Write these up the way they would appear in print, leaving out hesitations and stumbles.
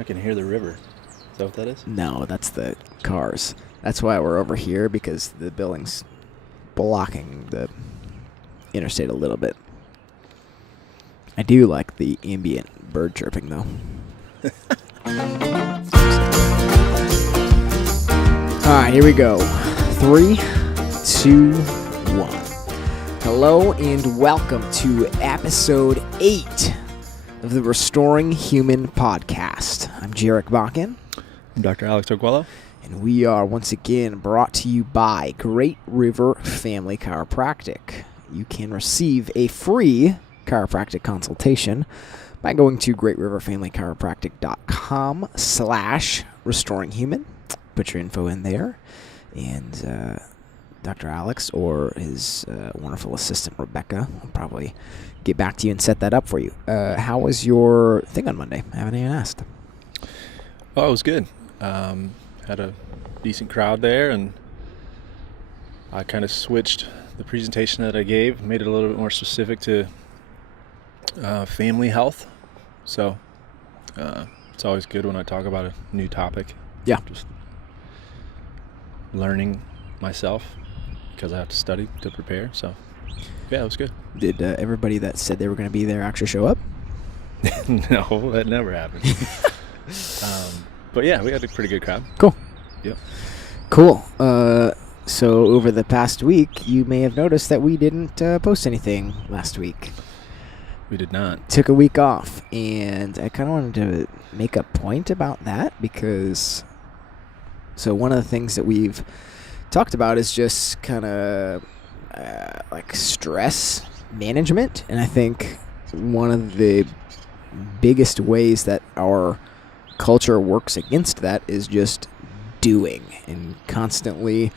I can hear the river. Is that what that is? No, that's the cars. That's why we're over here, because the building's blocking the interstate a little bit. I do like the ambient bird chirping, though. All right, here we go. 3, 2, 1. Hello and welcome to episode 8 of the Restoring Human podcast. I'm Jarek Bakken. I'm Dr. Alex Oguello. And we are once again brought to you by Great River Family Chiropractic. You can receive a free chiropractic consultation by going to greatriverfamilychiropractic.com/restoringhuman. Put your info in there, and Dr. Alex or his wonderful assistant Rebecca will probably get back to you and set that up for you. How was your thing on Monday? I haven't even asked. Oh, it was good. Had a decent crowd there, and I kind of switched the presentation that I gave, made it a little bit more specific to family health. So it's always good when I talk about a new topic. Yeah. Just learning myself because I have to study to prepare. So yeah, it was good. Did everybody that said they were going to be there actually show up? No, that never happened. But yeah, we had a pretty good crowd. Cool. Yep. Cool. So over the past week, you may have noticed that we didn't post anything last week. We did not. Took a week off, and I kind of wanted to make a point about that because one of the things that we've talked about is just kind of like stress management, and I think one of the biggest ways that our culture works against that is just doing and constantly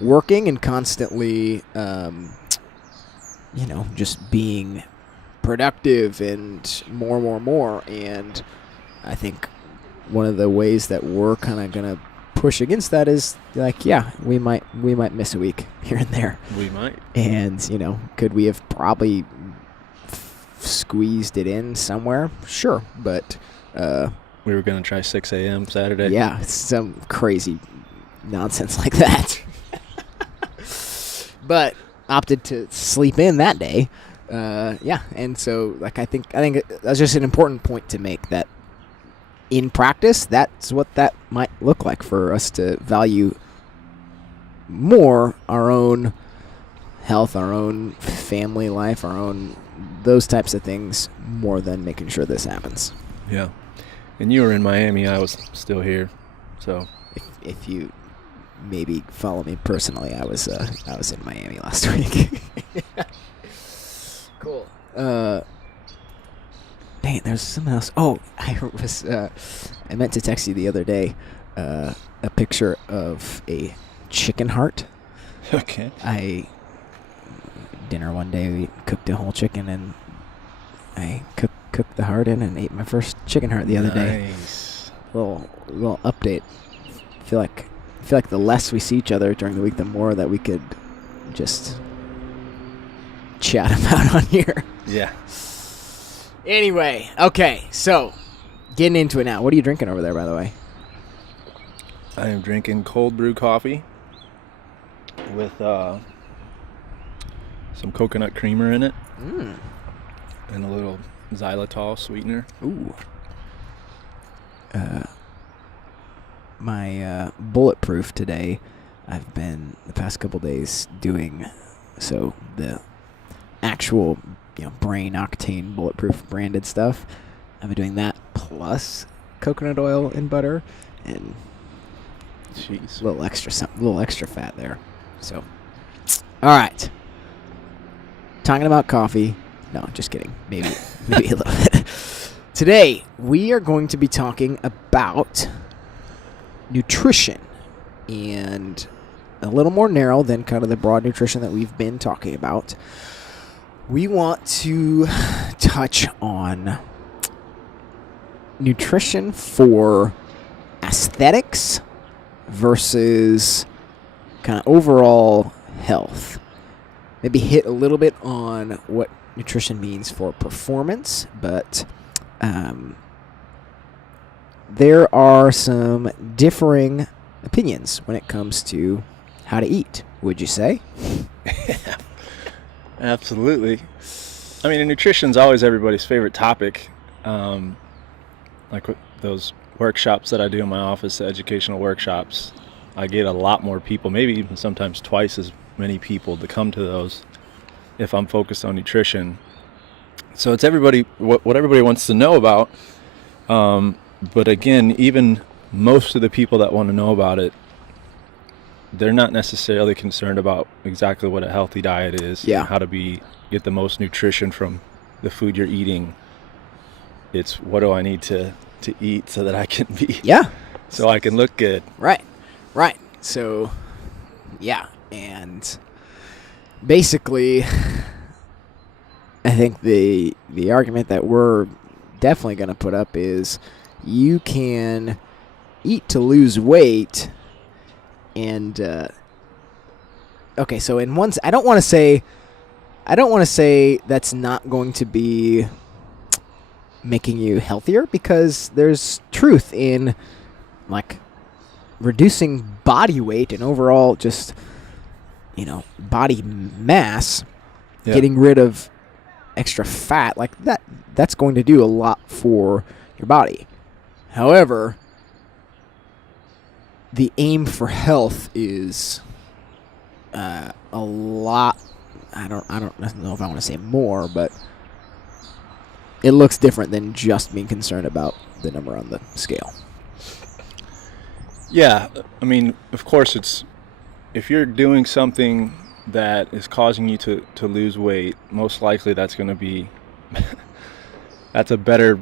working and constantly just being productive and more, and I think one of the ways that we're kind of gonna push against that is like, yeah, we might miss a week here and there. We might. And could we have probably squeezed it in somewhere? Sure, but we were going to try 6 a.m. Saturday. Yeah, some crazy nonsense like that. But opted to sleep in that day. And so like I think that's just an important point to make, that in practice, that's what that might look like for us to value more our own health, our own family life, our own those types of things, more than making sure this happens. Yeah. And you were in Miami. I was still here. So if you maybe follow me personally, I was in Miami last week. Cool. Dang it, there's something else. Oh, I meant to text you the other day a picture of a chicken heart. Okay. Dinner one day, we cooked a whole chicken, and I cooked the heart in and ate my first chicken heart the other day. Nice. Little update. I feel like the less we see each other during the week, the more that we could just chat about on here. Yeah. Anyway, okay, so getting into it now. What are you drinking over there, by the way? I am drinking cold brew coffee with some coconut creamer in it. Mm. And a little xylitol sweetener. Ooh. My bulletproof today, I've been the past couple days doing so the actual brain octane bulletproof branded stuff. I've been doing that plus coconut oil and butter and Jeez. a little extra fat there. So, all right. Talking about coffee. No, just kidding. Maybe a little bit. Today, we are going to be talking about nutrition, and a little more narrow than kind of the broad nutrition that we've been talking about. We want to touch on nutrition for aesthetics versus kind of overall health. Maybe hit a little bit on what nutrition means for performance, but there are some differing opinions when it comes to how to eat, would you say? Absolutely. I mean, nutrition's always everybody's favorite topic. Like those workshops that I do in my office, the educational workshops, I get a lot more people, maybe even sometimes twice as many people to come to those if I'm focused on nutrition. So it's what everybody wants to know about. But again, even most of the people that want to know about it, they're not necessarily concerned about exactly what a healthy diet is, Yeah. and how to get the most nutrition from the food you're eating. It's what do I need to eat so that I can be, Yeah. so I can look good. Right. So, yeah. And basically, I think the argument that we're definitely going to put up is you can eat to lose weight. And okay, so in one, I don't want to say that's not going to be making you healthier, because there's truth in like reducing body weight and overall just body mass, Yeah. getting rid of extra fat like that's going to do a lot for your body. However, the aim for health is a lot. I don't know if I want to say more, but it looks different than just being concerned about the number on the scale. Yeah, I mean, of course, if you're doing something that is causing you to lose weight, most likely that's going to be that's a better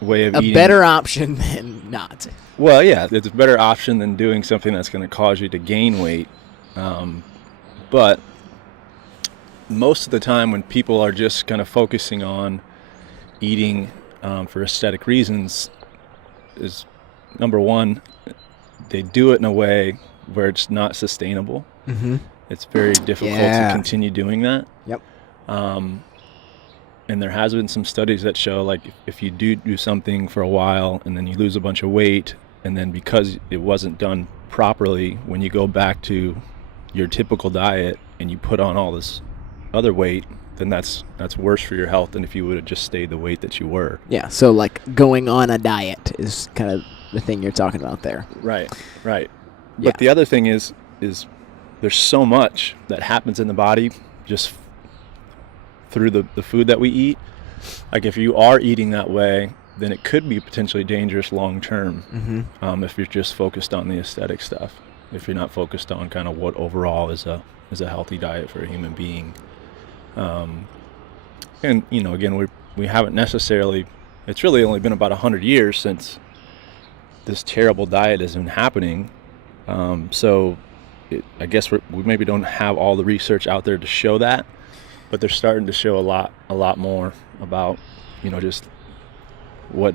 way of eating. A better option than not. Well, yeah, it's a better option than doing something that's going to cause you to gain weight. But most of the time when people are just kind of focusing on eating for aesthetic reasons, is number one, they do it in a way where it's not sustainable. Mm-hmm. It's very difficult to continue doing that. Yep. And there has been some studies that show, like, if you do something for a while and then you lose a bunch of weight, and then because it wasn't done properly, when you go back to your typical diet and you put on all this other weight, then that's worse for your health than if you would have just stayed the weight that you were. Yeah, so like going on a diet is kind of the thing you're talking about there. Right. Yeah. But the other thing is there's so much that happens in the body just through the food that we eat. Like, if you are eating that way, then it could be potentially dangerous long term. Mm-hmm. If you're just focused on the aesthetic stuff, if you're not focused on kind of what overall is a healthy diet for a human being. And again, we haven't necessarily, it's really only been about 100 years since this terrible diet has been happening. So I guess we maybe don't have all the research out there to show that, but they're starting to show a lot more about just what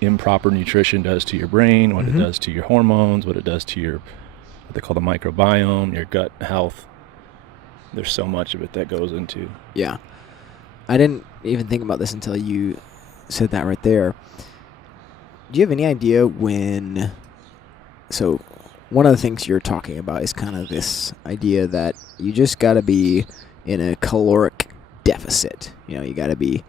improper nutrition does to your brain, what Mm-hmm. it does to your hormones, what it does to your, what they call the microbiome, your gut health. There's so much of it that goes into. Yeah. I didn't even think about this until you said that right there. Do you have any idea when... So, one of the things you're talking about is kind of this idea that you just got to be in a caloric deficit. You got to be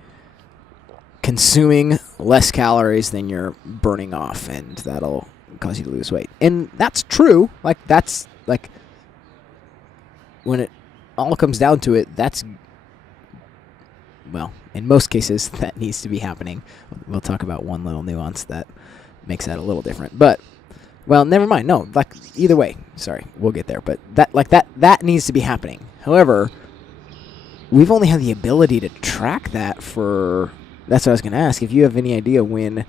consuming less calories than you're burning off, and that'll cause you to lose weight. And that's true. Like, that's, like, when it all comes down to it, that's, well, in most cases, that needs to be happening. We'll talk about one little nuance that makes that a little different. But, well, never mind. No, like, either way. Sorry, we'll get there. But that needs to be happening. However, we've only had the ability to track that for... That's what I was going to ask. If you have any idea when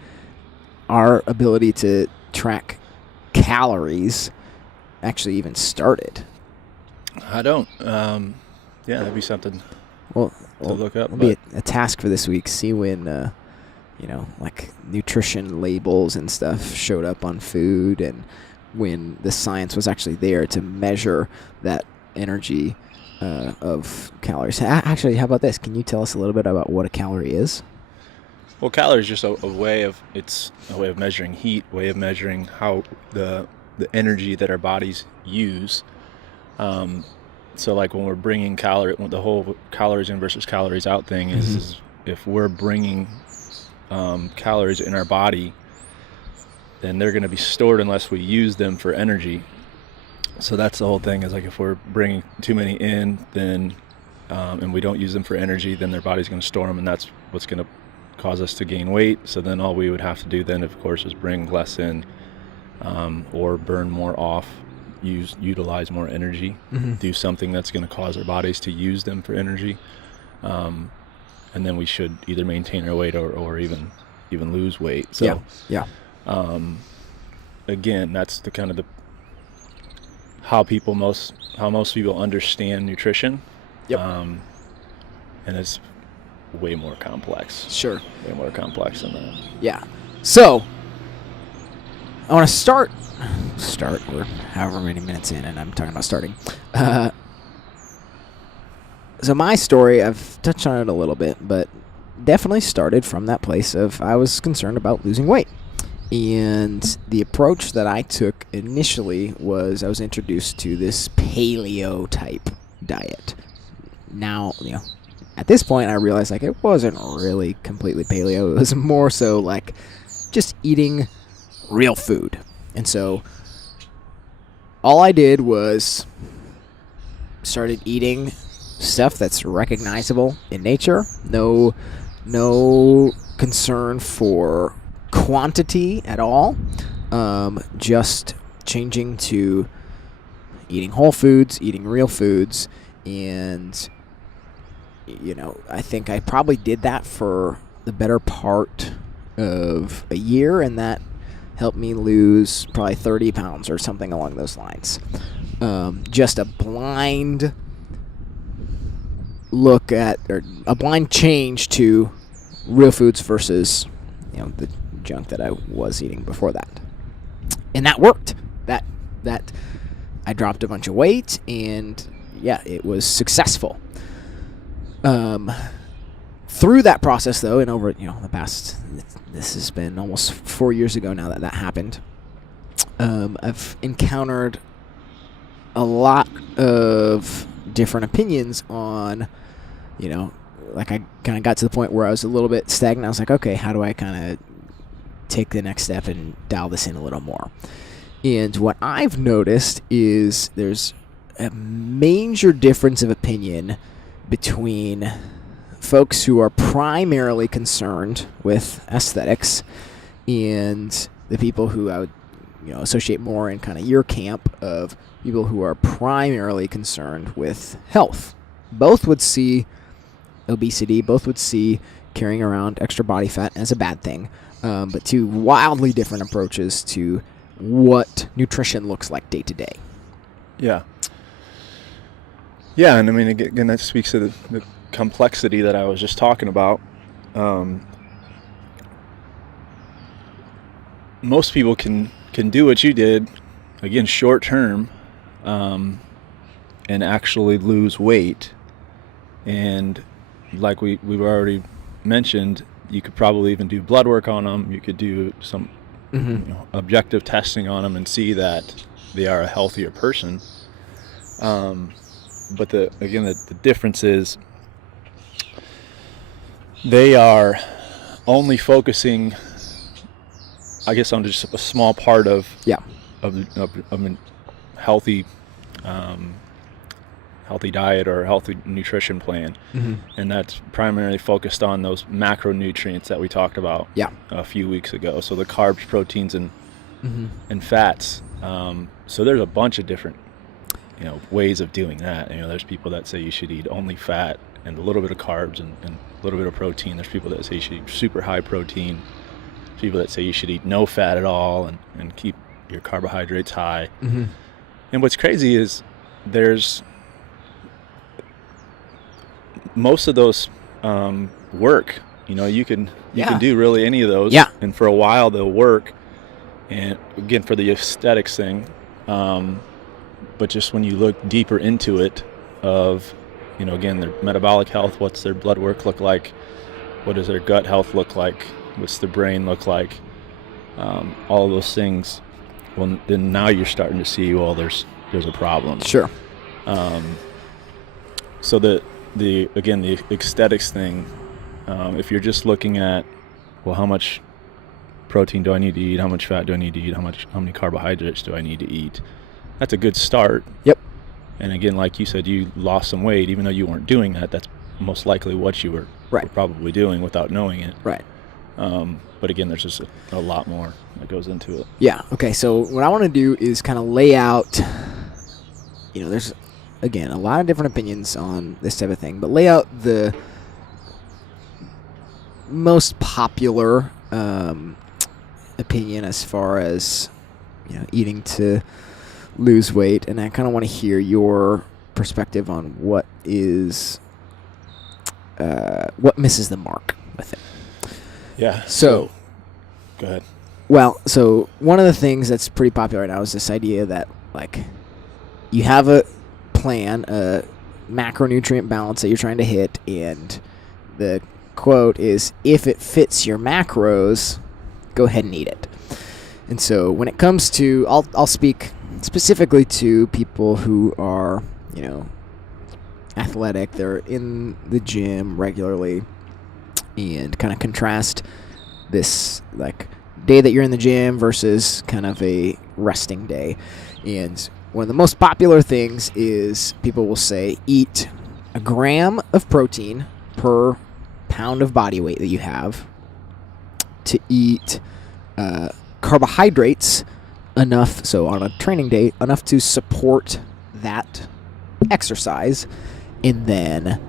our ability to track calories actually even started. I don't. Yeah, that'd be something Well, to look up. it'll be a task for this week. See when, like nutrition labels and stuff showed up on food, and when the science was actually there to measure that energy of calories. Actually, how about this? Can you tell us a little bit about what a calorie is? Well, calorie is just a way of measuring heat, way of measuring how the energy that our bodies use. So like when we're bringing the whole calories in versus calories out thing is if we're bringing calories in our body, then they're going to be stored unless we use them for energy. So that's the whole thing, is like if we're bringing too many in, then and we don't use them for energy, then their body's going to store them, and that's what's going to cause us to gain weight. So then all we would have to do then, of course, is bring less in, or burn more off, utilize more energy, do something that's going to cause our bodies to use them for energy, and then we should either maintain our weight or even lose weight. So again, that's the kind of the how most people understand nutrition. And it's way more complex. Sure. Way more complex than that. Yeah. So I want to start. We're however many minutes in, and I'm talking about starting. So my story, I've touched on it a little bit, but definitely started from that place of I was concerned about losing weight. And the approach that I took initially was I was introduced to this paleo type diet. Now, at this point I realized like it wasn't really completely paleo. It was more so like just eating real food. And so all I did was started eating stuff that's recognizable in nature. No concern for quantity at all. Just changing to eating whole foods, eating real foods, and I think I probably did that for the better part of a year, and that helped me lose probably 30 pounds or something along those lines. Just a blind look at, or a blind change to real foods versus the junk that I was eating before that. And that worked. That I dropped a bunch of weight, and it was successful. Through that process though, and over the past, this has been almost 4 years ago now that happened, I've encountered a lot of different opinions on, like I kind of got to the point where I was a little bit stagnant. I was like, okay, how do I kind of take the next step and dial this in a little more? And what I've noticed is there's a major difference of opinion between folks who are primarily concerned with aesthetics and the people who I would associate more in kind of your camp of people who are primarily concerned with health. Both would see obesity, both would see carrying around extra body fat as a bad thing, but two wildly different approaches to what nutrition looks like day to day. Yeah, and I mean, again, that speaks to the complexity that I was just talking about. Most people can do what you did, again, short term, and actually lose weight. And like we've already mentioned, you could probably even do blood work on them. You could do some objective testing on them and see that they are a healthier person. But the difference is they are only focusing, I guess, on just a small part of a healthy diet or a healthy nutrition plan, and that's primarily focused on those macronutrients that we talked about a few weeks ago. So the carbs, proteins, and fats. So there's a bunch of different ways of doing that. There's people that say you should eat only fat and a little bit of carbs and a little bit of protein. There's people that say you should eat super high protein. People that say you should eat no fat at all and keep your carbohydrates high. And what's crazy is there's most of those work. You can do really any of those, and for a while they'll work. And again, for the aesthetics thing, but just when you look deeper into it, of again, their metabolic health, what's their blood work look like, what does their gut health look like, what's the brain look like, all of those things. Well, then now you're starting to see, well, there's a problem. Sure. So the aesthetics thing, if you're just looking at, well, how much protein do I need to eat, how much fat do I need to eat, how many carbohydrates do I need to eat, that's a good start. Yep. And again, like you said, you lost some weight, even though you weren't doing that. That's most likely what you were probably doing without knowing it. Right. But again, there's just a lot more that goes into it. Yeah. Okay. So what I want to do is kind of lay out, there's, again, a lot of different opinions on this type of thing, but lay out the most popular opinion as far as, eating to lose weight. And I kind of want to hear your perspective on what misses the mark with it. Yeah. So, go ahead. Well, so one of the things that's pretty popular right now is this idea that, like, you have a plan, a macronutrient balance that you're trying to hit, and the quote is, if it fits your macros, go ahead and eat it. And so when it comes to, I'll speak specifically to people who are, athletic, they're in the gym regularly, and kind of contrast this, like, day that you're in the gym versus kind of a resting day. And one of the most popular things is people will say eat a gram of protein per pound of body weight that you have, to eat carbohydrates enough, so on a training day, enough to support that exercise, and then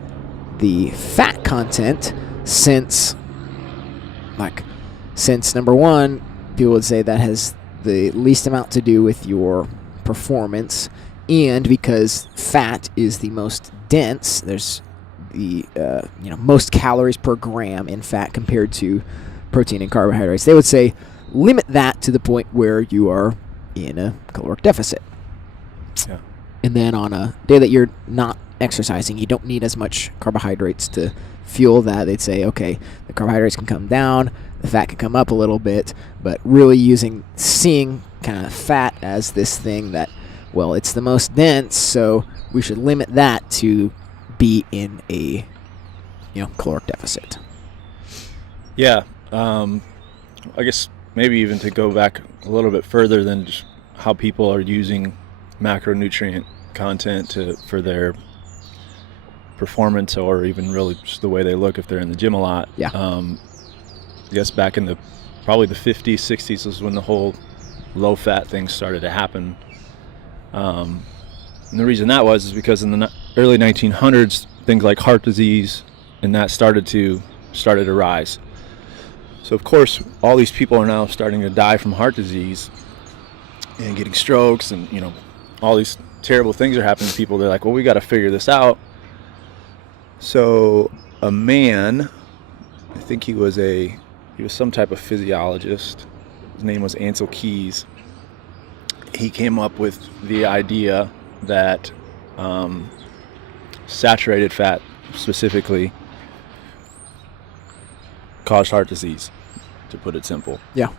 the fat content, since number one, people would say that has the least amount to do with your performance, and because fat is the most dense, there's the most calories per gram in fat compared to protein and carbohydrates. They would say limit that to the point where you are in a caloric deficit. Yeah. And then on a day that you're not exercising, you don't need as much carbohydrates to fuel that. They'd say, okay, the carbohydrates can come down, the fat can come up a little bit, but really seeing kind of fat as this thing that, well, it's the most dense, so we should limit that to be in a caloric deficit. Yeah. I guess maybe even to go back a little bit further than just how people are using macronutrient content for their performance, or even really just the way they look if they're in the gym a lot. Yeah. I guess back in probably the 50s, 60s was when the whole low-fat thing started to happen. And the reason that was is because in the early 1900s, things like heart disease and that started to rise. So of course, all these people are now starting to die from heart disease and getting strokes, and all these terrible things are happening to people. They're like, well, we got to figure this out. So a man, I think he was some type of physiologist. His name was Ansel Keys. He came up with the idea that saturated fat specifically caused heart disease, to put it simple. Yeah.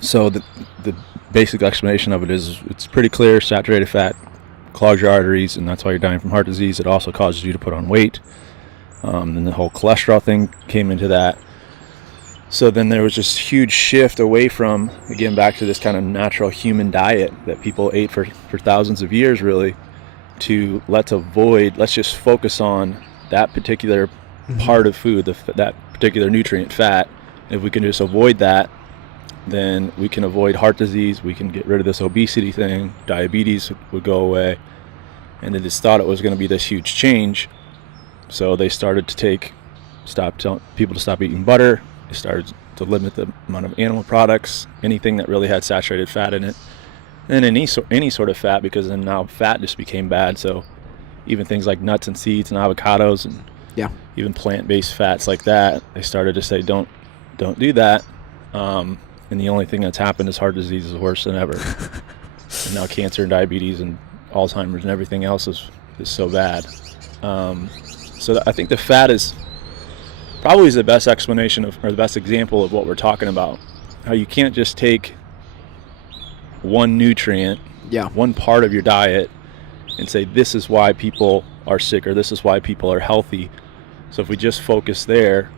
So the basic explanation of it is, it's pretty clear. Saturated fat clogs your arteries, and that's why you're dying from heart disease. It also causes you to put on weight. Then the whole cholesterol thing came into that. So then there was this huge shift away from, again, back to this kind of natural human diet that people ate for thousands of years, really, to let's just focus on that particular part of food, that particular nutrient, fat. If we can just avoid that, then we can avoid heart disease, we can get rid of this obesity thing, diabetes would go away. And they just thought it was going to be this huge change. So they started to stop telling people to stop eating butter. They started to limit the amount of animal products, anything that really had saturated fat in it. And any sort of fat, because then now fat just became bad. So even things like nuts and seeds and avocados and even plant-based fats like that, they started to say, don't do that. And the only thing that's happened is heart disease is worse than ever. And now cancer and diabetes and Alzheimer's and everything else is so bad. So I think the fat is probably is the best explanation of, or the best example of what we're talking about. How you can't just take one nutrient, one part of your diet, and say this is why people are sick or this is why people are healthy. So if we just focus there,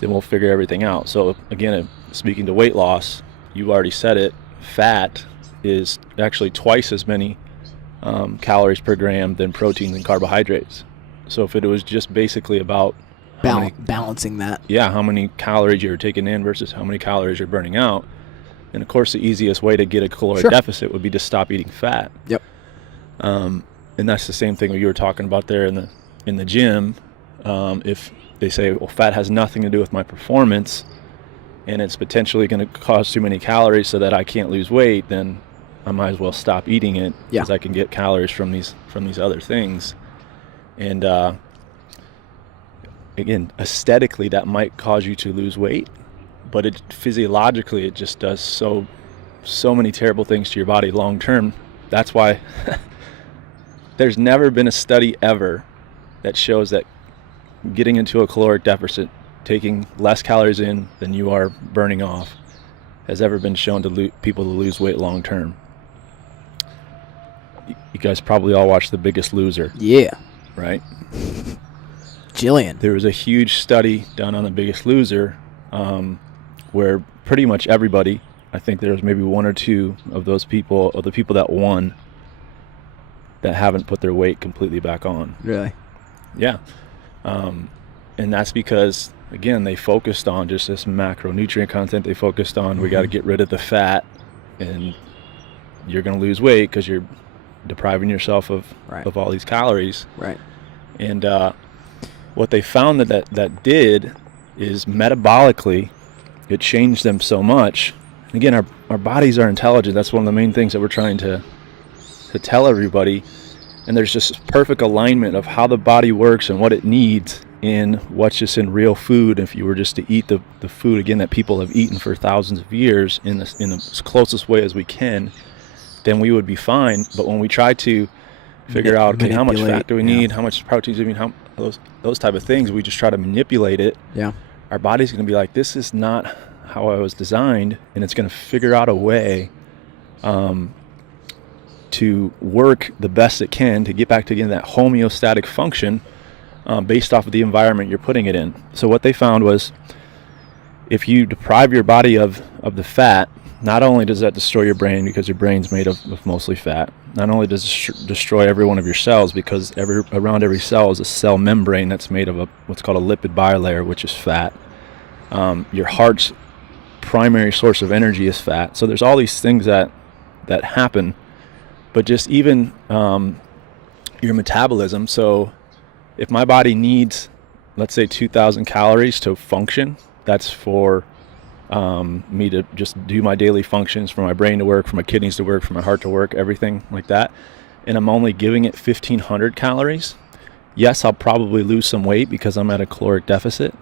then we'll figure everything out. So again, speaking to weight loss, you already said it, fat is actually twice as many calories per gram than proteins and carbohydrates. So if it was just basically about balancing that, how many calories you're taking in versus how many calories you're burning out, and of course the easiest way to get a caloric deficit would be to stop eating fat. Yep. And that's the same thing that you were talking about there in the gym. If they say, well, fat has nothing to do with my performance, and it's potentially going to cause too many calories so that I can't lose weight, then I might as well stop eating it because I can get calories from these other things. And again, aesthetically, that might cause you to lose weight, but physiologically, it just does so many terrible things to your body long term. That's why there's never been a study ever that shows that getting into a caloric deficit, taking less calories in than you are burning off, has ever been shown to people to lose weight long term. You guys probably all watched The Biggest Loser. Yeah. Right? Jillian. There was a huge study done on The Biggest Loser where pretty much everybody, I think there was maybe one or two of those people, of the people that won, that haven't put their weight completely back on. Really? Yeah. And that's because, again, they focused on just this macronutrient content. They focused on we got to get rid of the fat, and you're going to lose weight because you're depriving yourself of all these calories. Right. And what they found that did is metabolically, it changed them so much. And again, our bodies are intelligent. That's one of the main things that we're trying to tell everybody. And there's just perfect alignment of how the body works and what it needs in what's just in real food. If you were just to eat the food, again, that people have eaten for thousands of years in the closest way as we can, then we would be fine. But when we try to figure out, okay, how much fat do we need, how much proteins do we need, how those type of things, we just try to manipulate it. Yeah. Our body's going to be like, this is not how I was designed, and it's going to figure out a way to work the best it can to get back to again that homeostatic function based off of the environment you're putting it in. So what they found was, if you deprive your body of the fat, not only does that destroy your brain because your brain's made of mostly fat, not only does it destroy every one of your cells because around every cell is a cell membrane that's made of what's called a lipid bilayer, which is fat. Your heart's primary source of energy is fat. So there's all these things that happen, but just even your metabolism. So if my body needs, let's say, 2,000 calories to function, that's for me to just do my daily functions, for my brain to work, for my kidneys to work, for my heart to work, everything like that, and I'm only giving it 1,500 calories, yes, I'll probably lose some weight because I'm at a caloric deficit.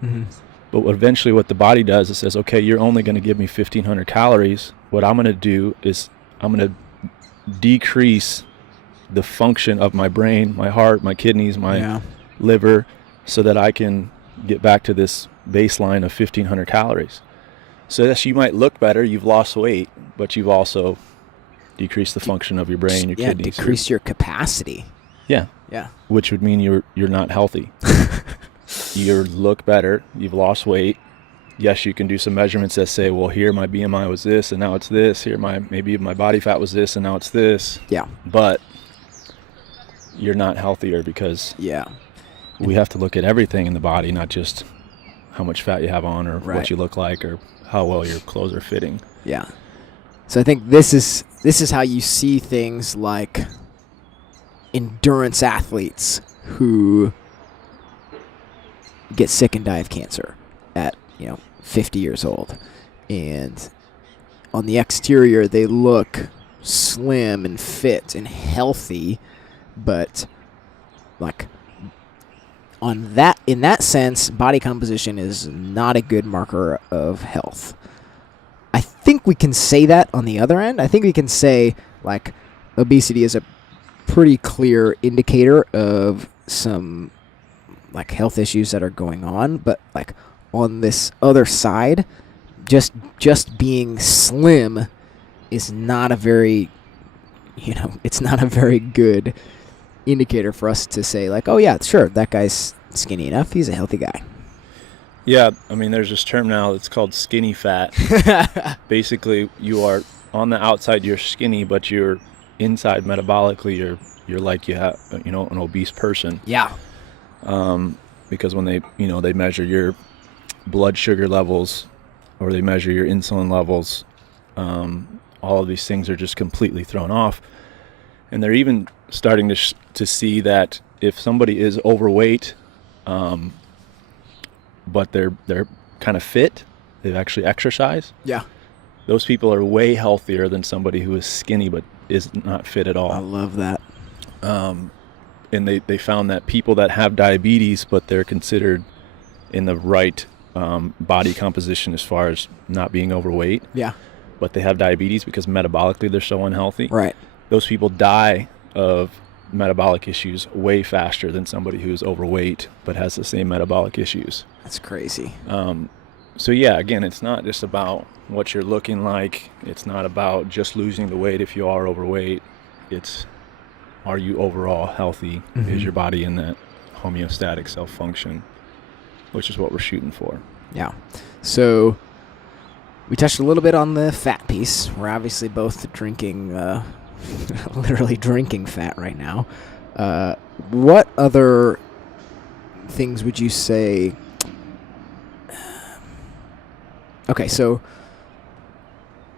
But eventually what the body does is says, okay, you're only going to give me 1,500 calories. What I'm going to do is I'm going to decrease the function of my brain, my heart, my kidneys, my liver, so that I can get back to this baseline of 1,500 calories. So yes, you might look better, you've lost weight, but you've also decreased the function of your brain, your kidneys. Decrease your capacity. Yeah. Yeah. Which would mean you're not healthy. You look better, you've lost weight. Yes, you can do some measurements that say, well, here my BMI was this and now it's this. Here maybe my body fat was this and now it's this. Yeah. But you're not healthier because we have to look at everything in the body, not just how much fat you have on or what you look like or how well your clothes are fitting. Yeah. So I think this is how you see things like endurance athletes who get sick and die of cancer at 50 years old, and on the exterior they look slim and fit and healthy, but like in that sense, body composition is not a good marker of health. I think we can say that on the other end. I think we can say like obesity is a pretty clear indicator of some like health issues that are going on, but like on this other side, just being slim is not a very, it's not a very good indicator for us to say, like, oh yeah, sure, that guy's skinny enough, he's a healthy guy. Yeah, I mean, there's this term now that's called skinny fat. Basically, you are on the outside, you're skinny, but you're inside metabolically, you're like you have, an obese person. Yeah. Because when they measure your blood sugar levels, or they measure your insulin levels, all of these things are just completely thrown off. And they're even starting to see that if somebody is overweight, but they're kind of fit, they actually exercise. Yeah. Those people are way healthier than somebody who is skinny but is not fit at all. I love that. And they found that people that have diabetes, but they're considered in the right body composition as far as not being overweight. Yeah. But they have diabetes because metabolically they're so unhealthy. Right. Those people die of metabolic issues way faster than somebody who's overweight but has the same metabolic issues. That's crazy. So yeah, again, it's not just about what you're looking like. It's not about just losing the weight if you are overweight. It's, are you overall healthy? Mm-hmm. Is your body in that homeostatic self-function, which is what we're shooting for. Yeah. So we touched a little bit on the fat piece. We're obviously both drinking, literally drinking fat right now. What other things would you say? Okay, so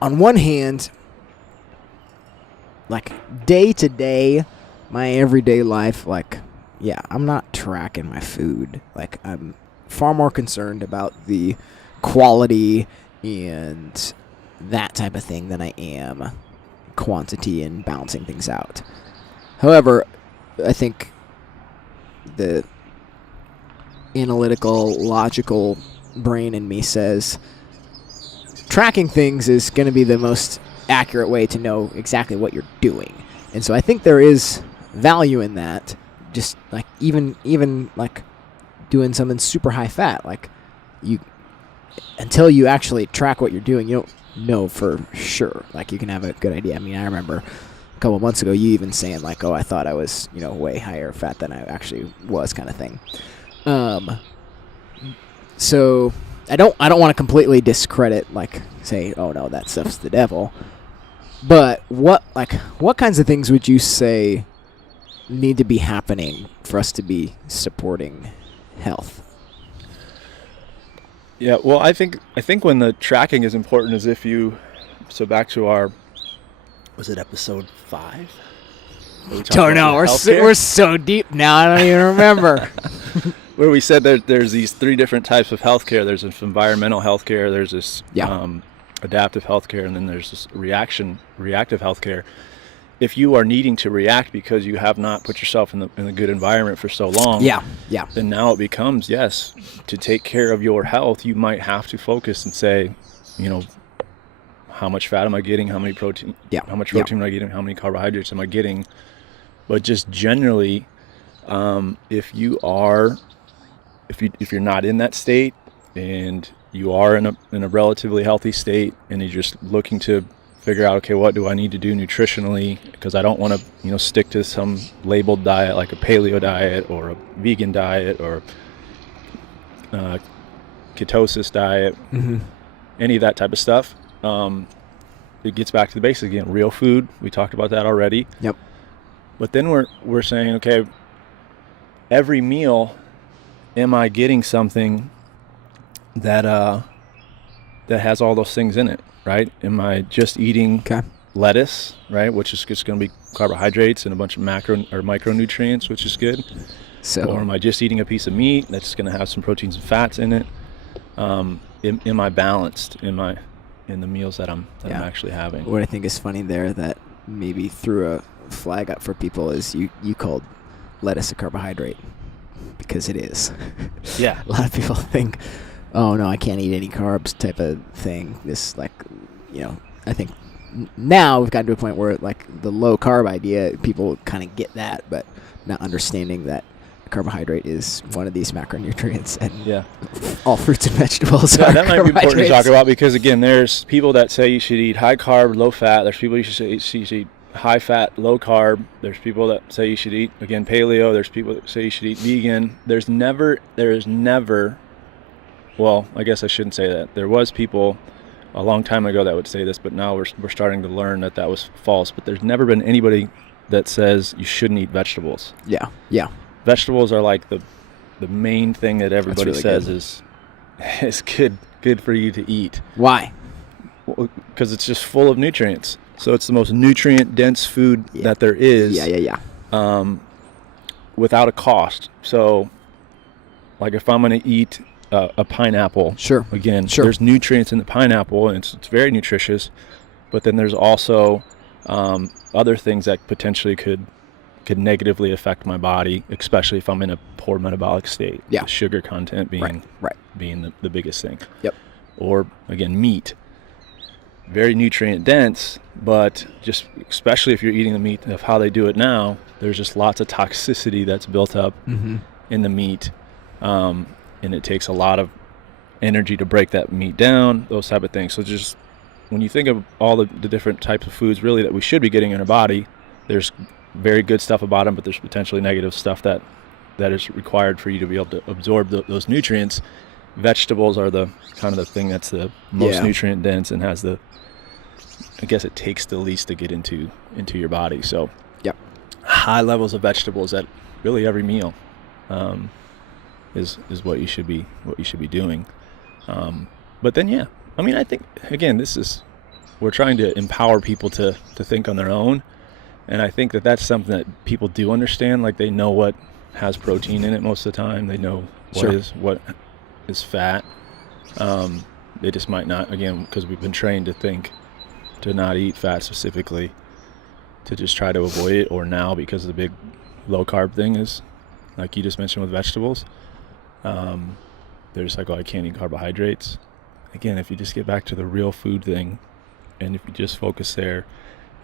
on one hand, like day to day, my everyday life, like, yeah, I'm not tracking my food. Like, I'm far more concerned about the quality and that type of thing than I am quantity and balancing things out. However, I think the analytical, logical brain in me says tracking things is going to be the most accurate way to know exactly what you're doing. And so I think there is value in that. Just like even like doing something super high fat, like you, until you actually track what you're doing, you don't know for sure. Like, you can have a good idea. I mean, I remember a couple of months ago you even saying like, oh, I thought I was, way higher fat than I actually was, kind of thing. So I don't want to completely discredit, like, say, oh no, that stuff's the devil. But what kinds of things would you say need to be happening for us to be supporting health? Yeah, well, I think when the tracking is important is if you, so back to our, was it episode 5? Don't know. We're so deep now. I don't even remember. Where we said that there's these 3 different types of healthcare. There's this environmental healthcare. There's this adaptive healthcare, and then there's this reactive healthcare. If you are needing to react because you have not put yourself in a good environment for so long, then now it becomes, yes, to take care of your health, you might have to focus and say, how much fat am I getting? How much protein am I getting? How many carbohydrates am I getting? But just generally, if you're not in that state and you are in a relatively healthy state and you're just looking to figure out, okay, what do I need to do nutritionally? Because I don't want to, stick to some labeled diet like a paleo diet or a vegan diet or ketosis diet, any of that type of stuff. It gets back to the basics again. Real food, we talked about that already. Yep. But then we're saying, okay, every meal, am I getting something that has all those things in it, right? Am I just eating lettuce, right, which is just going to be carbohydrates and a bunch of macro or micronutrients, which is good? Or am I just eating a piece of meat that's going to have some proteins and fats in it? Am I balanced? Am I in the meals that I'm actually having? What I think is funny there that maybe threw a flag up for people is you called lettuce a carbohydrate, because it is. Yeah. A lot of people think, oh no, I can't eat any carbs type of thing. This, like, I think now we've gotten to a point where, like, the low carb idea, people kind of get that, but not understanding that carbohydrate is one of these macronutrients, and Yeah. all fruits and vegetables Yeah, are that might be important to talk carbohydrates. about because, again, there's people that say you should eat high carb, low fat. There's people you should eat high fat, low carb. There's people that say you should eat, again, paleo. There's people that say you should eat vegan. There is never, well, I guess I shouldn't say that. There was people a long time ago that would say this, but now we're starting to learn that was false. But there's never been anybody that says you shouldn't eat vegetables. Yeah, yeah. Vegetables are like the main thing that everybody really says good. is good for you to eat. Why? Because it's just full of nutrients. So it's the most nutrient dense food that there is. Yeah. Without a cost. So, like if I'm going to eat a pineapple, Sure. There's nutrients in the pineapple, and it's very nutritious. But then there's also other things that potentially could negatively affect my body, especially if I'm in a poor metabolic state. Yeah. The sugar content being being the biggest thing. Yep. Or again, meat. Very nutrient dense, but just especially if you're eating the meat of how they do it now, there's just lots of toxicity that's built up in the meat, and it takes a lot of energy to break that meat down, those type of things. So just when you think of all the different types of foods really that we should be getting in our body, there's very good stuff about them, but there's potentially negative stuff that is required for you to be able to absorb those nutrients. Vegetables are the kind of the thing that's the most nutrient dense and has I guess it takes the least to get into your body. So high levels of vegetables at really every meal is what you should be doing. But then I think again we're trying to empower people to think on their own, and I think that's something that people do understand. Like they know what has protein in it most of the time. They know what is fat. They just might not, again, because we've been trained to not eat fat specifically, to just try to avoid it. Or now, because the big low carb thing is, like you just mentioned with vegetables, they're just like, oh, I can't eat carbohydrates. Again, if you just get back to the real food thing, and if you just focus there,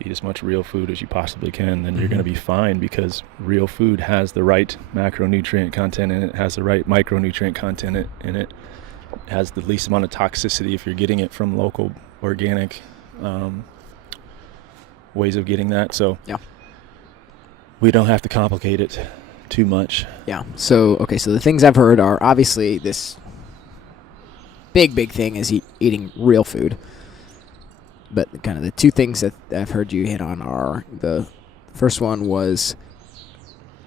eat as much real food as you possibly can, then you're going to be fine, because real food has the right macronutrient content in it, has the right micronutrient content in it, has the least amount of toxicity if you're getting it from local organic ways of getting that. So we don't have to complicate it too much. Yeah. So the things I've heard are obviously this big thing is eating real food. But kind of the two things that I've heard you hit on are, the first one was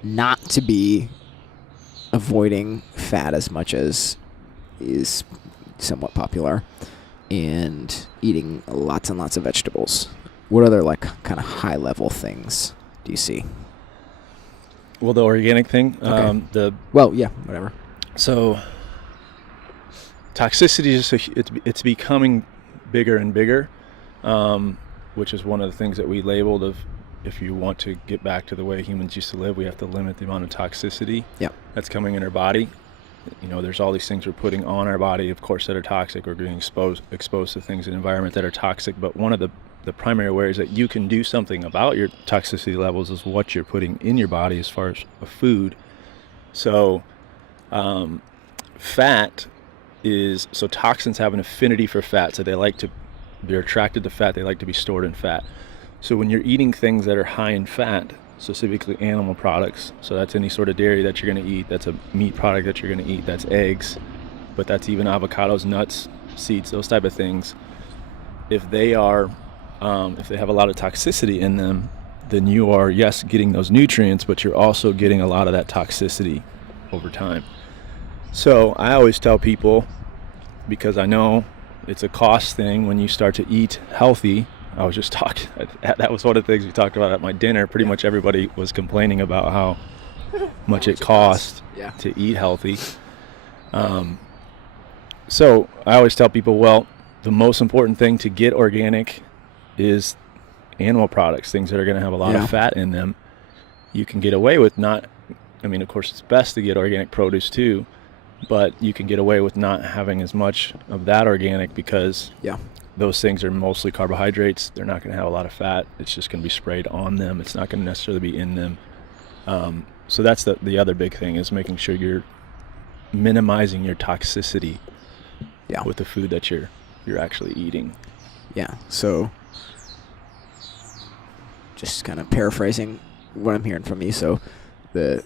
not to be avoiding fat as much as is somewhat popular, and eating lots and lots of vegetables. What other kind of high level things do you see? Well, the organic thing, whatever. So toxicity is it's becoming bigger and bigger. Which is one of the things that we labeled of, if you want to get back to the way humans used to live, we have to limit the amount of toxicity that's coming in our body. There's all these things we're putting on our body, of course, that are toxic. We're getting exposed to things in the environment that are toxic. But one of the primary ways that you can do something about your toxicity levels is what you're putting in your body as far as a food. So toxins have an affinity for fat, so they're attracted to fat. They like to be stored in fat. So when you're eating things that are high in fat, specifically animal products, so that's any sort of dairy that you're going to eat, that's a meat product that you're going to eat, that's eggs, but that's even avocados, nuts, seeds, those type of things. If they have a lot of toxicity in them, then you are, yes, getting those nutrients, but you're also getting a lot of that toxicity over time. So I always tell people, because I know it's a cost thing when you start to eat healthy. I was just talking, that was one of the things we talked about at my dinner. Pretty much everybody was complaining about how much it costs to eat healthy. So I always tell people, well, the most important thing to get organic is animal products, things that are going to have a lot of fat in them. You can get away with of course it's best to get organic produce too, but you can get away with not having as much of that organic, because those things are mostly carbohydrates. They're not going to have a lot of fat. It's just going to be sprayed on them. It's not going to necessarily be in them. so that's the other big thing, is making sure you're minimizing your toxicity with the food that you're actually eating. Yeah. So just kind of paraphrasing what I'm hearing from you. So the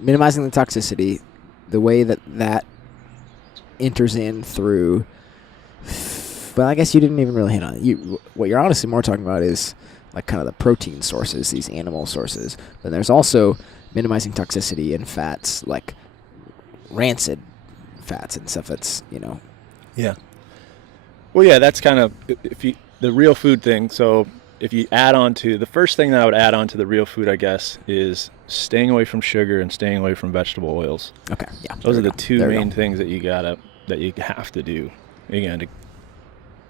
minimizing the toxicity, the way that enters in through, well, I guess you didn't even really hit on it. What you're honestly more talking about is like kind of the protein sources, these animal sources. But there's also minimizing toxicity in fats, like rancid fats and stuff that's, Yeah. Well, yeah, that's kind of the real food thing. So if you add on to, the first thing that I would add on to the real food, I guess, is staying away from sugar and staying away from vegetable oils. Okay, yeah. Those are the two main things that you have to do. Again, to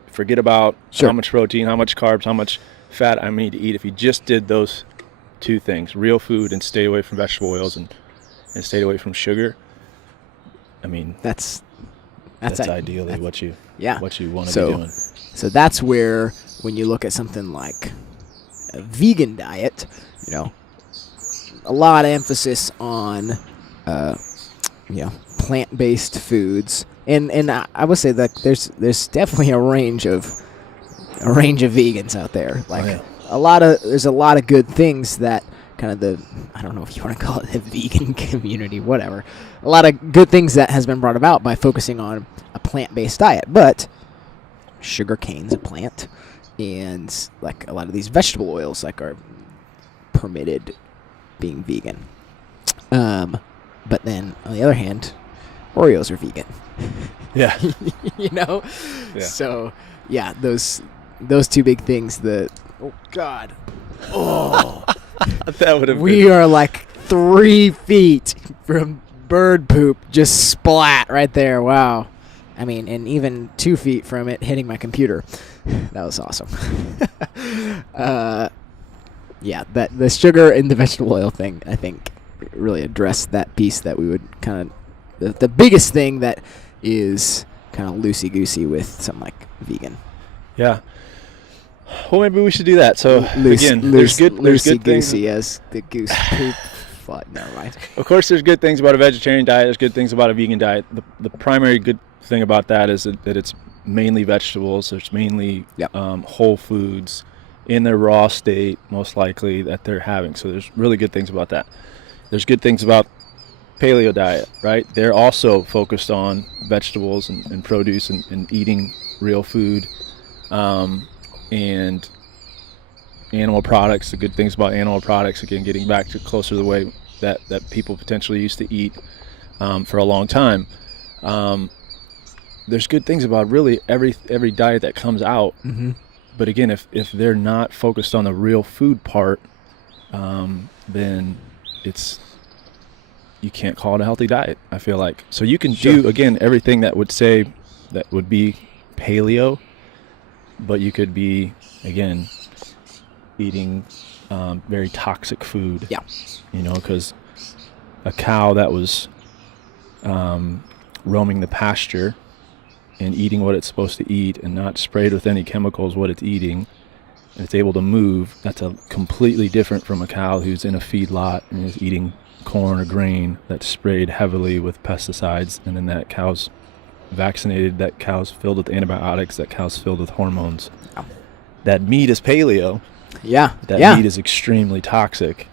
forget about how much protein, how much carbs, how much fat I need to eat. If you just did those two things, real food and stay away from vegetable oils and stay away from sugar, I mean, that's ideally what you want to be doing. So that's where, when you look at something like a vegan diet, a lot of emphasis on, plant-based foods, and I would say that there's definitely a range of vegans out there. Like there's a lot of good things that kind of I don't know if you want to call it the vegan community, whatever. A lot of good things that has been brought about by focusing on a plant-based diet, but sugar cane's a plant, and like a lot of these vegetable oils like are permitted being vegan. But then on the other hand, Oreos are vegan. Yeah. Yeah. So yeah, those two big things. Oh God. Oh. That would have. We are like 3 feet from bird poop just splat right there. Wow. I mean, and even 2 feet from it hitting my computer. That was awesome. Yeah, that the sugar and the vegetable oil thing, I think, really addressed that piece that we would kind of the biggest thing that is kind of loosey-goosey with something like vegan. Yeah. Well, maybe we should do that. So again, there's good things. As the goose poop. But never mind. Of course, there's good things about a vegetarian diet. There's good things about a vegan diet. The primary good thing about that is that it's mainly vegetables. There's mainly whole foods in their raw state, most likely, that they're having. So there's really good things about that. There's good things about paleo diet, right? They're also focused on vegetables and produce and eating real food. And animal products, the good things about animal products, again, getting back to closer to the way that people potentially used to eat for a long time. There's good things about really every diet that comes out. Mm-hmm. But again, if they're not focused on the real food part, then you can't call it a healthy diet, I feel like. So you can do, again, everything that would be paleo, but you could be, again, eating very toxic food. Yeah. Because a cow that was roaming the pasture and eating what it's supposed to eat and not sprayed with any chemicals what it's eating, and it's able to move, that's a completely different from a cow who's in a feedlot and is eating corn or grain that's sprayed heavily with pesticides, and then that cow's vaccinated, that cow's filled with antibiotics, that cow's filled with hormones. Yeah. That meat is paleo. Yeah. That meat is extremely toxic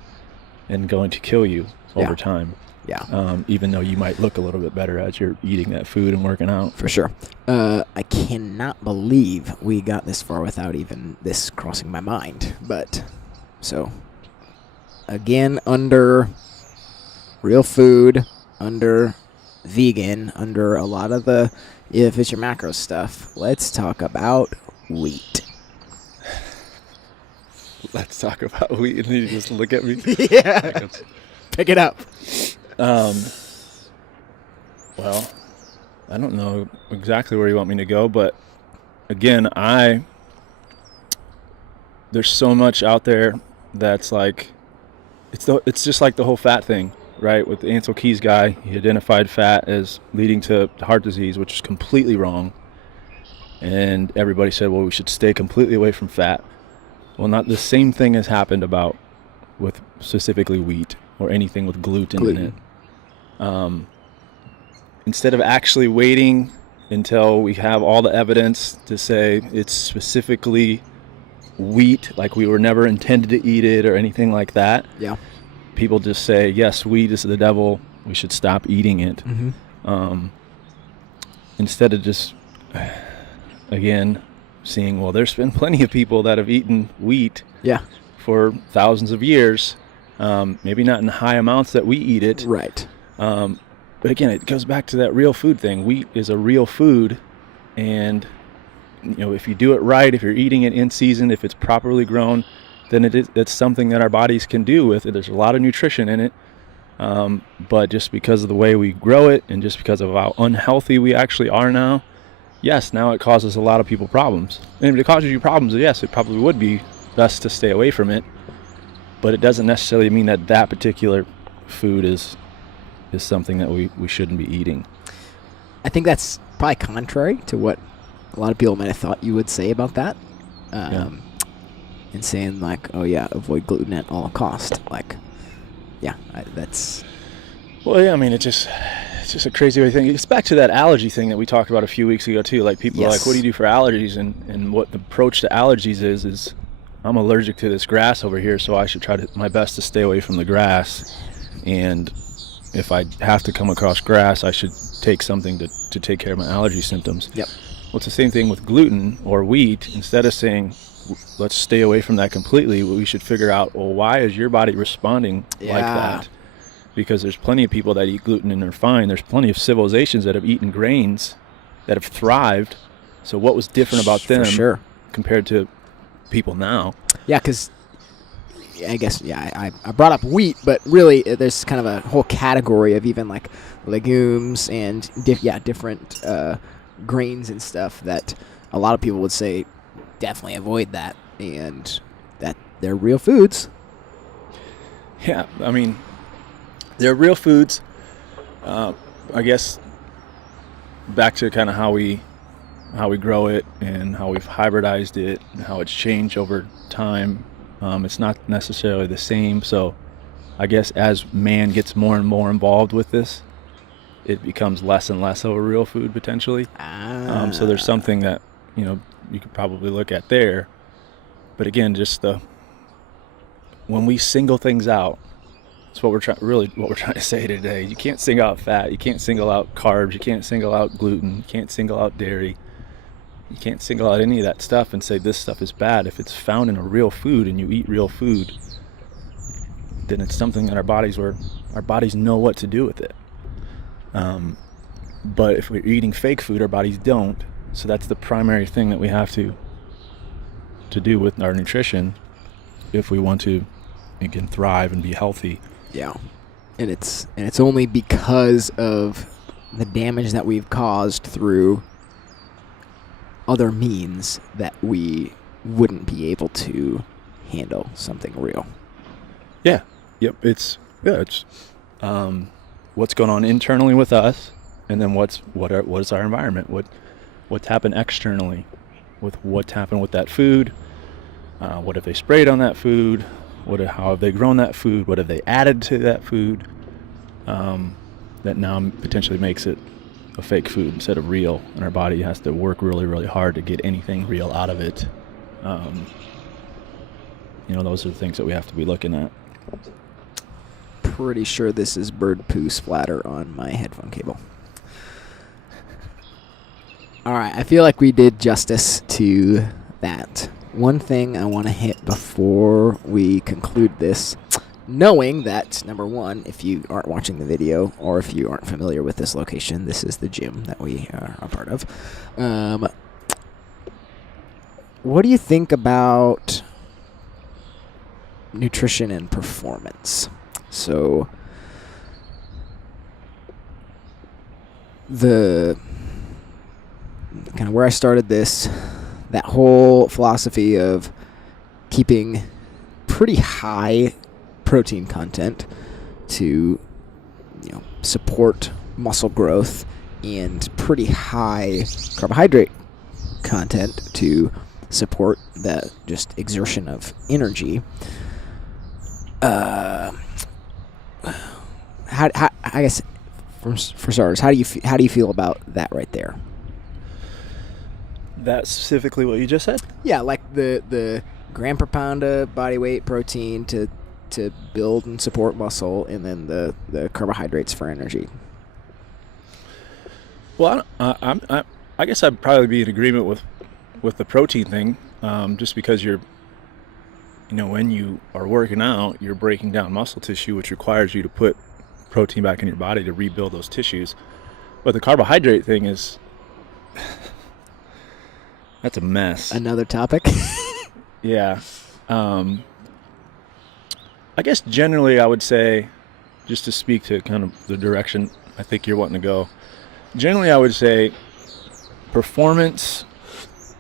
and going to kill you over time. Yeah. Even though you might look a little bit better as you're eating that food and working out. For sure. I cannot believe we got this far without even this crossing my mind. But, so, again, under real food, under vegan, under a lot of the if it's your macro stuff, let's talk about wheat. Let's talk about wheat, and you just look at me. Yeah. Pick it up. Well, I don't know exactly where you want me to go, but again, there's so much out there that's like, it's just like the whole fat thing, right? With the Ansel Keys guy, he identified fat as leading to heart disease, which is completely wrong. And everybody said, well, we should stay completely away from fat. Well, not the same thing has happened with specifically wheat. or anything with gluten in it. Instead of actually waiting until we have all the evidence to say it's specifically wheat, like we were never intended to eat it or anything like that. Yeah. People just say, yes, wheat is the devil. We should stop eating it. Instead of just, again, seeing, well, there's been plenty of people that have eaten wheat for thousands of years. Maybe not in high amounts that we eat it. Right. But again, it goes back to that real food thing. Wheat is a real food, and if you do it right, if you're eating it in season, if it's properly grown, then it's something that our bodies can do with it. There's a lot of nutrition in it, but just because of the way we grow it and just because of how unhealthy we actually are now, yes, now it causes a lot of people problems. And if it causes you problems, yes, it probably would be best to stay away from it, but it doesn't necessarily mean that that particular food is something that we shouldn't be eating. I think that's probably contrary to what a lot of people might have thought you would say about that. And saying like, oh yeah, avoid gluten at all cost. Like, yeah, that's... Well, yeah, I mean, it's just a crazy way to think. It's back to that allergy thing that we talked about a few weeks ago too. Like people are like, what do you do for allergies? And what the approach to allergies is I'm allergic to this grass over here, so I should try my best to stay away from the grass. And if I have to come across grass, I should take something to take care of my allergy symptoms. Yep. Well, it's the same thing with gluten or wheat. Instead of saying, let's stay away from that completely, we should figure out, well, why is your body responding like that? Because there's plenty of people that eat gluten and they're fine. There's plenty of civilizations that have eaten grains that have thrived. So what was different about them compared to people now? Yeah, because I guess, I brought up wheat, but really there's kind of a whole category of even like legumes and different grains and stuff that a lot of people would say definitely avoid that, and that they're real foods. Yeah, I mean, they're real foods. I guess back to kind of how we grow it and how we've hybridized it and how it's changed over time. It's not necessarily the same. So I guess as man gets more and more involved with this, it becomes less and less of a real food potentially. So there's something that, you could probably look at there. But again, just when we single things out, that's what we're trying to say today. You can't single out fat. You can't single out carbs. You can't single out gluten. You can't single out dairy. You can't single out any of that stuff and say this stuff is bad. If it's found in a real food and you eat real food, then it's something that our bodies know what to do with it. But if we're eating fake food, our bodies don't. So that's the primary thing that we have to do with our nutrition if we want to, again, thrive and be healthy. Yeah. And it's only because of the damage that we've caused through other means that we wouldn't be able to handle something real. Yeah. Yep. It's what's going on internally with us, and then what is our environment? What's happened externally with what's happened with that food? What have they sprayed on that food? How have they grown that food? What have they added to that food that now potentially makes it a fake food instead of real? And our body has to work really, really hard to get anything real out of it. Those are the things that we have to be looking at. Pretty sure this is bird poo splatter on my headphone cable. All right, I feel like we did justice to that. One thing I want to hit before we conclude this, knowing that, number one, if you aren't watching the video or if you aren't familiar with this location, this is the gym that we are a part of. What do you think about nutrition and performance? So the kind of where I started this, that whole philosophy of keeping pretty high protein content to support muscle growth and pretty high carbohydrate content to support the just exertion of energy. I guess for starters, how do you feel about that right there? That's specifically what you just said? Yeah, like the gram per pound of body weight protein to build and support muscle, and then the carbohydrates for energy. Well, I guess I'd probably be in agreement with the protein thing, just because when you are working out, you're breaking down muscle tissue, which requires you to put protein back in your body to rebuild those tissues. But the carbohydrate thing is that's a mess. Another topic. Yeah. I guess generally I would say, just to speak to kind of the direction I think you're wanting to go, generally I would say performance,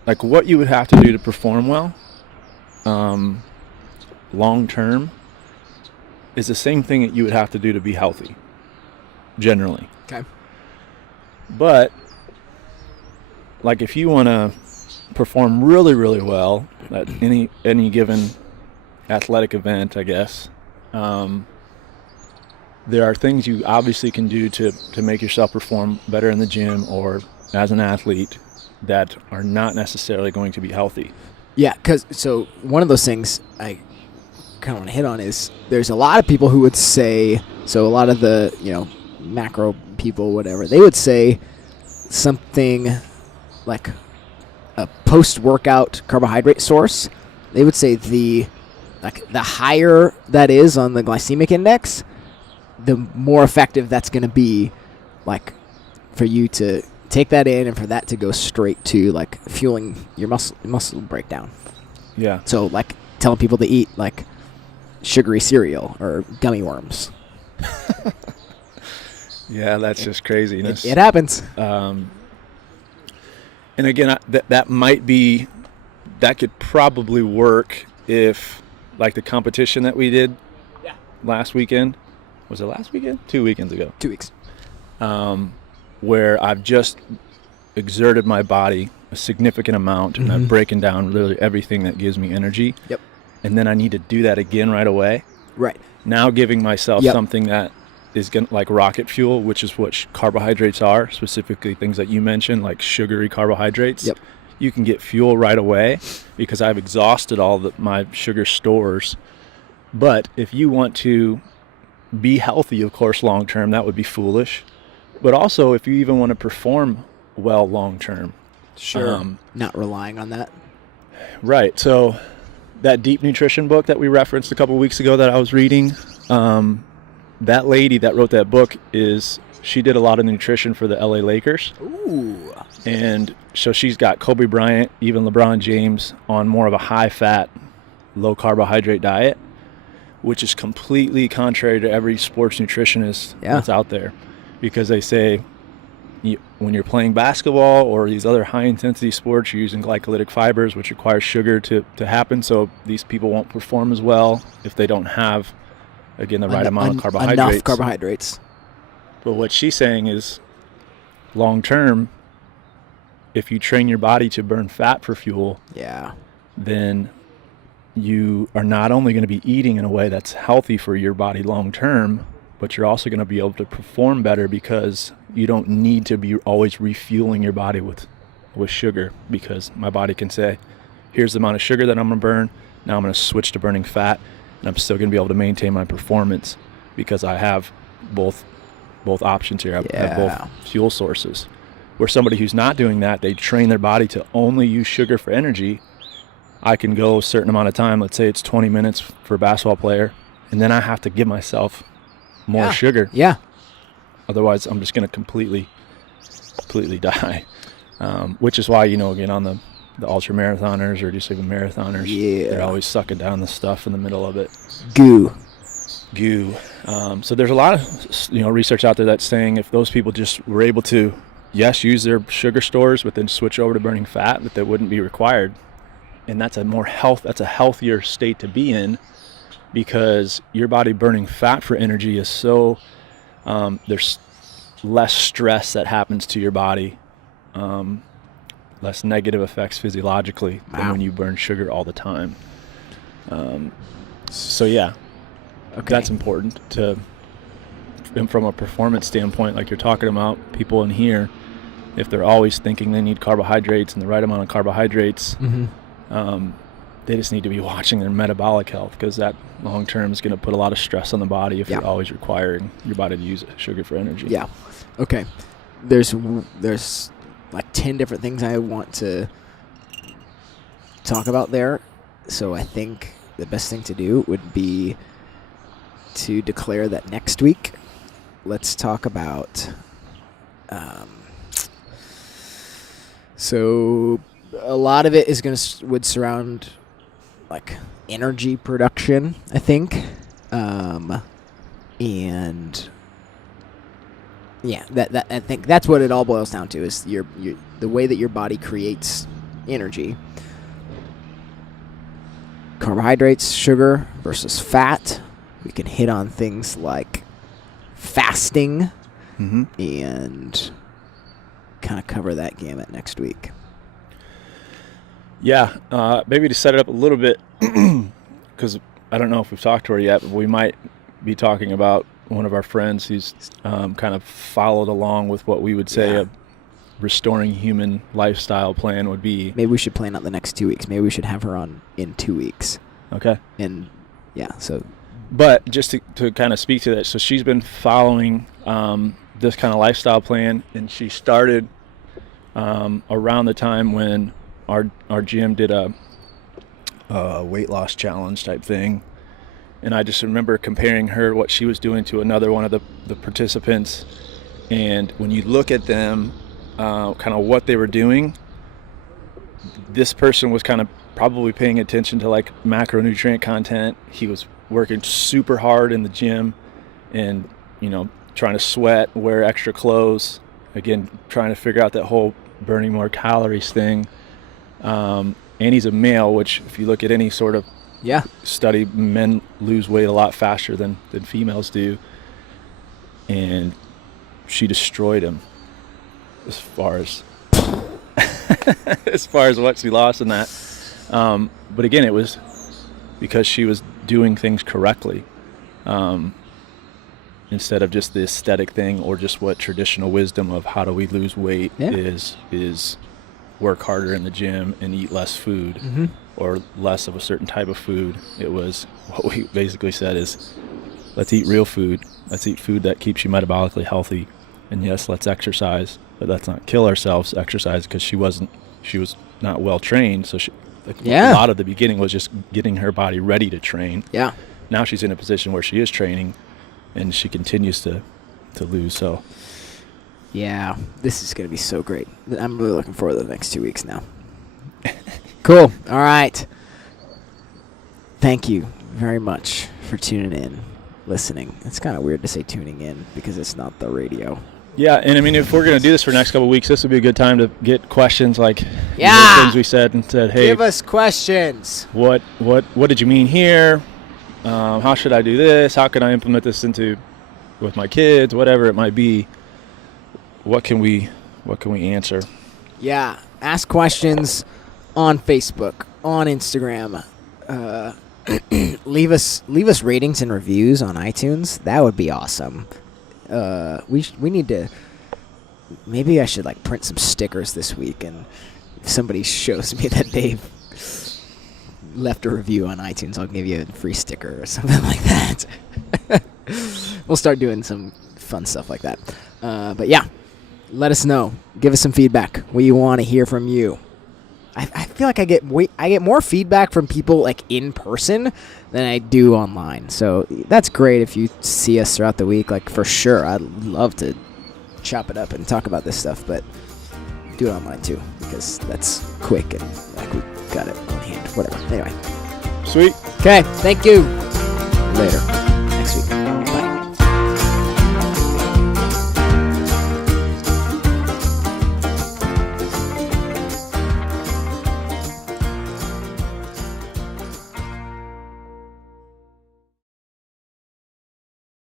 like what you would have to do to perform well long term, is the same thing that you would have to do to be healthy, generally. Okay. But like if you want to perform really, really well at any given athletic event, I guess, there are things you obviously can do to make yourself perform better in the gym or as an athlete that are not necessarily going to be healthy. Yeah, so one of those things I kind of want to hit on is there's a lot of people who would say, so a lot of the macro people, whatever, they would say something like a post-workout carbohydrate source. They would say the higher that is on the glycemic index, the more effective that's going to be, like, for you to take that in and for that to go straight to like fueling your muscle breakdown. Yeah. So like telling people to eat like sugary cereal or gummy worms. Yeah, that's just craziness. It happens. And again, that could probably work if, like the competition that we did last weekend. Was it last weekend? 2 weekends ago. 2 weeks. Where I've just exerted my body a significant amount, and I'm breaking down literally everything that gives me energy. Yep. And then I need to do that again right away. Right. Now giving myself something that is like rocket fuel, which is what carbohydrates are, specifically things that you mentioned, like sugary carbohydrates. Yep. You can get fuel right away because I've exhausted all my sugar stores. But if you want to be healthy, of course, long term, that would be foolish. But also, if you even want to perform well long term. Sure. Not relying on that. Right. So that Deep Nutrition book that we referenced a couple weeks ago that I was reading, that lady that wrote that book she did a lot of nutrition for the LA Lakers. Ooh. And so she's got Kobe Bryant, even LeBron James on more of a high-fat, low-carbohydrate diet, which is completely contrary to every sports nutritionist that's out there. Because they say when you're playing basketball or these other high-intensity sports, you're using glycolytic fibers, which requires sugar to happen. So these people won't perform as well if they don't have, again, the right amount of carbohydrates. Enough carbohydrates. But what she's saying is, long-term, if you train your body to burn fat for fuel, then you are not only going to be eating in a way that's healthy for your body long-term, but you're also going to be able to perform better because you don't need to be always refueling your body with sugar, because my body can say, here's the amount of sugar that I'm going to burn. Now I'm going to switch to burning fat, and I'm still going to be able to maintain my performance because I have both options here. I have both fuel sources. Where somebody who's not doing that, they train their body to only use sugar for energy. I can go a certain amount of time, let's say it's 20 minutes for a basketball player, and then I have to give myself more sugar. Yeah. Otherwise, I'm just going to completely die. Which is why, again, on the ultra marathoners or just even marathoners, they're always sucking down the stuff in the middle of it. Goo. So there's a lot of research out there that's saying if those people just were able to, use their sugar stores, but then switch over to burning fat, that wouldn't be required. And that's a healthier state to be in, because your body burning fat for energy is so there's less stress that happens to your body, less negative effects physiologically than when you burn sugar all the time. That's important and from a performance standpoint, like you're talking about, people in here, if they're always thinking they need carbohydrates and the right amount of carbohydrates, they just need to be watching their metabolic health, because that long term is going to put a lot of stress on the body if you're always requiring your body to use sugar for energy. Yeah. Okay. There's like 10 different things I want to talk about there. So I think the best thing to do would be to declare that next week, let's talk about. So a lot of it is would surround like energy production, I think, and yeah, that I think that's what it all boils down to, is the way that your body creates energy. Carbohydrates, sugar versus fat. We can hit on things like fasting and kind of cover that gamut next week. Yeah, maybe to set it up a little bit, because I don't know if we've talked to her yet, but we might be talking about one of our friends who's kind of followed along with what we would say a restoring human lifestyle plan would be. Maybe we should plan out the next 2 weeks. Maybe we should have her on in 2 weeks. Okay. And yeah, so. But just to kind of speak to that, so she's been following this kind of lifestyle plan, and she started around the time when our gym did a weight loss challenge type thing. And I just remember comparing her, what she was doing, to another one of the participants. And when you look at them, kind of what they were doing, this person was kind of probably paying attention to like macronutrient content. He was working super hard in the gym and, trying to sweat, wear extra clothes. Again, trying to figure out that whole burning more calories thing. And he's a male, which if you look at any sort of study, men lose weight a lot faster than females do. And she destroyed him as far as what she lost in that. But again, it was because she was doing things correctly, instead of just the aesthetic thing, or just what traditional wisdom of how do we lose weight is work harder in the gym and eat less food or less of a certain type of food. It was what we basically said is, let's eat real food. Let's eat food that keeps you metabolically healthy. And yes, let's exercise, but let's not kill ourselves exercise, because she was not well trained. So a lot of the beginning was just getting her body ready to train. Yeah. Now she's in a position where she is training, and she continues to lose. So yeah, this is going to be so great. I'm really looking forward to the next 2 weeks now. Cool. All right. Thank you very much for tuning in, listening. It's kind of weird to say tuning in because it's not the radio. Yeah, and I mean, if we're going to do this for the next couple of weeks, this would be a good time to get questions like things we said, and said, hey, give us questions. What did you mean here? How should I do this? How can I implement this with my kids? Whatever it might be. What can we answer? Yeah, ask questions on Facebook, on Instagram. Leave us ratings and reviews on iTunes. That would be awesome. We need to. Maybe I should like print some stickers this week, and if somebody shows me that they've left a review on iTunes, I'll give you a free sticker or something like that. We'll start doing some fun stuff like that. But yeah, let us know. Give us some feedback. We want to hear from you. I feel like I get more feedback from people like in person than I do online. So that's great if you see us throughout the week. Like, for sure, I'd love to chop it up and talk about this stuff, but do it online too, because that's quick and like we got it on hand. Whatever. Anyway. Sweet. Okay. Thank you. Later.